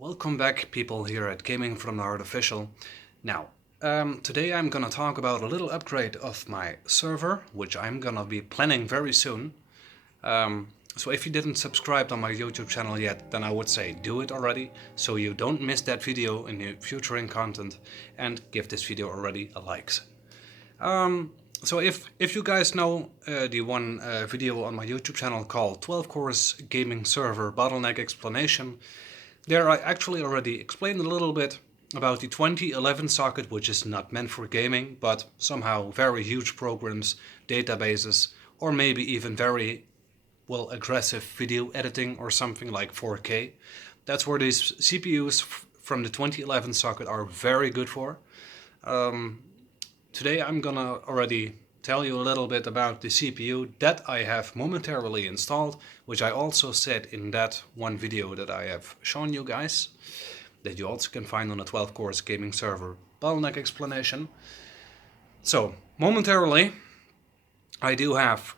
Welcome back, people here at Gaming from the Heart Official. Now, today I'm gonna talk about a little upgrade of my server, which I'm gonna be planning very soon. So if you didn't subscribe on my YouTube channel yet, then I would say do it already, so you don't miss that video in the future content, and give this video already a likes. So if you guys know the one video on my YouTube channel called 12 Course Gaming Server Bottleneck Explanation, there I actually already explained a little bit about the 2011 socket, which is not meant for gaming, but somehow very huge programs, databases, or maybe even very aggressive video editing or something like 4K. That's where these CPUs from the 2011 socket are very good for. Today I'm gonna already tell you a little bit about the CPU that I have momentarily installed, which I also said in that one video that I have shown you guys, that you also can find on a 12 course gaming server bottleneck explanation. So momentarily I do have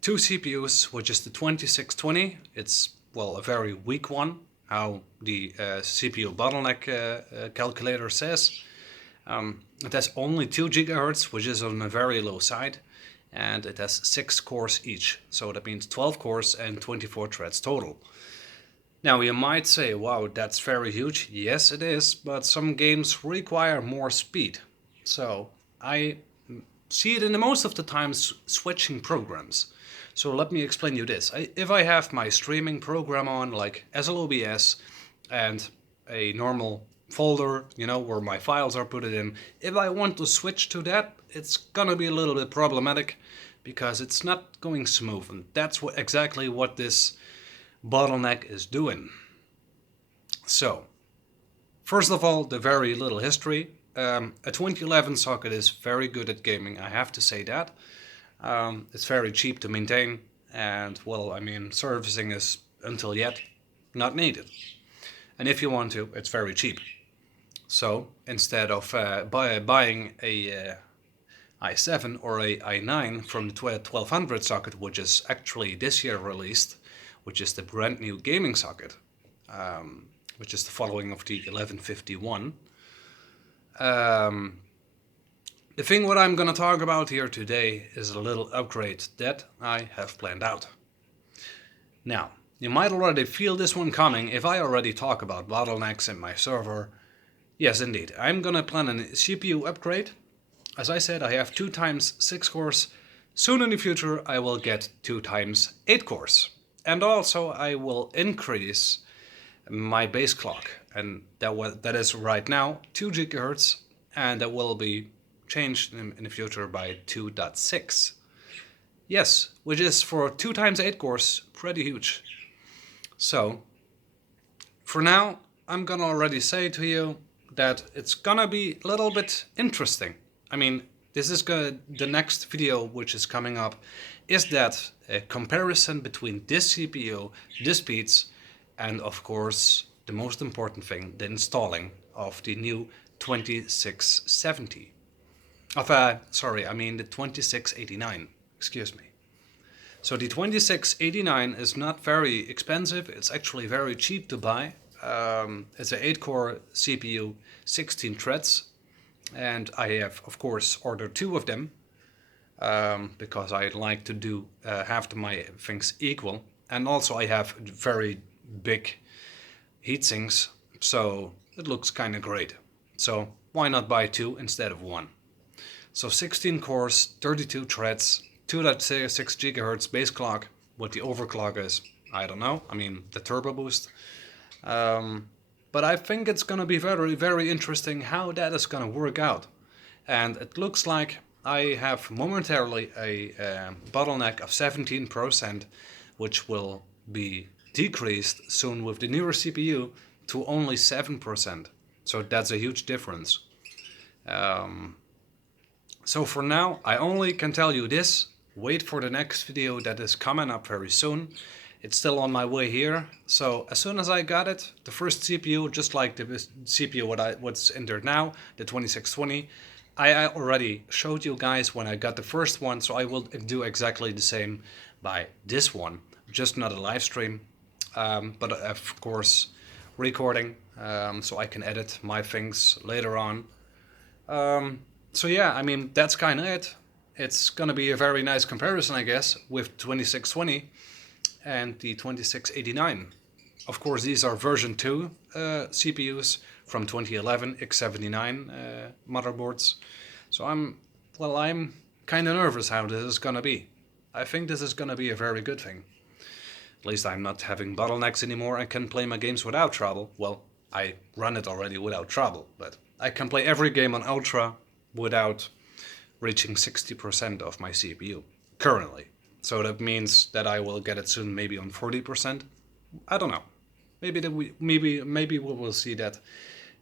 two CPUs, which is the 2620. It's a very weak one, how the CPU bottleneck calculator says. It has only 2 GHz, which is on the very low side, and it has 6 cores each. So that means 12 cores and 24 threads total. Now you might say, wow, that's very huge. Yes, it is, but some games require more speed. So I see it in the most of the times switching programs. So let me explain you this. If I have my streaming program on, like SLOBS, and a normal folder, where my files are put in, if I want to switch to that, it's gonna be a little bit problematic because it's not going smooth, and that's exactly what this bottleneck is doing. So, first of all, the very little history. A 2011 socket is very good at gaming, I have to say that. It's very cheap to maintain, and servicing is until yet not needed. And if you want to, it's very cheap. So instead of buying a i7 or a i9 from the 1200 socket, which is actually this year released, which is the brand new gaming socket, which is the following of the 1151. The thing what I'm gonna talk about here today is a little upgrade that I have planned out. Now, you might already feel this one coming if I already talk about bottlenecks in my server. Yes, indeed, I'm gonna plan a CPU upgrade. As I said, I have 2 times 6 cores. Soon in the future I will get 2 times 8 cores. And also I will increase my base clock. And that is right now 2 GHz, and that will be changed in the future by 2.6. Yes, which is for 2 times 8 cores pretty huge. So, for now, I'm gonna already say to you that it's gonna be a little bit interesting. This is the next video which is coming up, is that a comparison between this CPU, the speeds, and of course, the most important thing, the installing of the new 2670. The 2689, excuse me. So the 2689 is not very expensive, it's actually very cheap to buy. It's an 8-core CPU, 16 threads, and I have, of course, ordered 2 of them because I like to have my things equal. And also I have very big heatsinks, so it looks kind of great. So why not buy 2 instead of 1? So 16 cores, 32 threads, 2.6 GHz base clock. What the overclock is, I don't know. The turbo boost. But I think it's gonna be very, very interesting how that is gonna work out. And it looks like I have momentarily a bottleneck of 17%, which will be decreased soon with the newer CPU to only 7%. So that's a huge difference. So for now, I only can tell you this. Wait for the next video that is coming up very soon. It's still on my way here. So as soon as I got it, the first CPU, just like the CPU what's in there now, the 2620, I already showed you guys when I got the first one, so I will do exactly the same by this one. Just not a live stream, but of course recording, so I can edit my things later on. So yeah, I mean, that's kind of it. It's gonna be a very nice comparison, I guess, with 2620 and the 2689. Of course, these are version 2 CPUs from 2011 x79 motherboards. So I'm kind of nervous how this is gonna be. I think this is gonna be a very good thing. At least I'm not having bottlenecks anymore. I can play my games without trouble. Well, I run it already without trouble, but I can play every game on Ultra without reaching 60% of my CPU currently. So that means that I will get it soon, maybe on 40%. I don't know. Maybe we will see that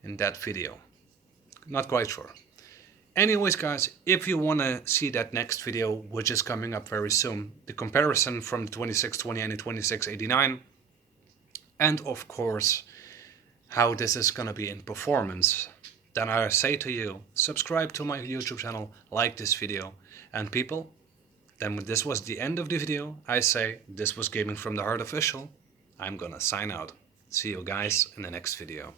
in that video. Not quite sure. Anyways, guys, if you want to see that next video, which is coming up very soon, the comparison from the 2620 and the 2689, and of course, how this is going to be in performance, then I say to you, subscribe to my YouTube channel, like this video, and people, then when this was the end of the video, I say, this was Gaming from the Heart Official. I'm gonna sign out. See you guys in the next video.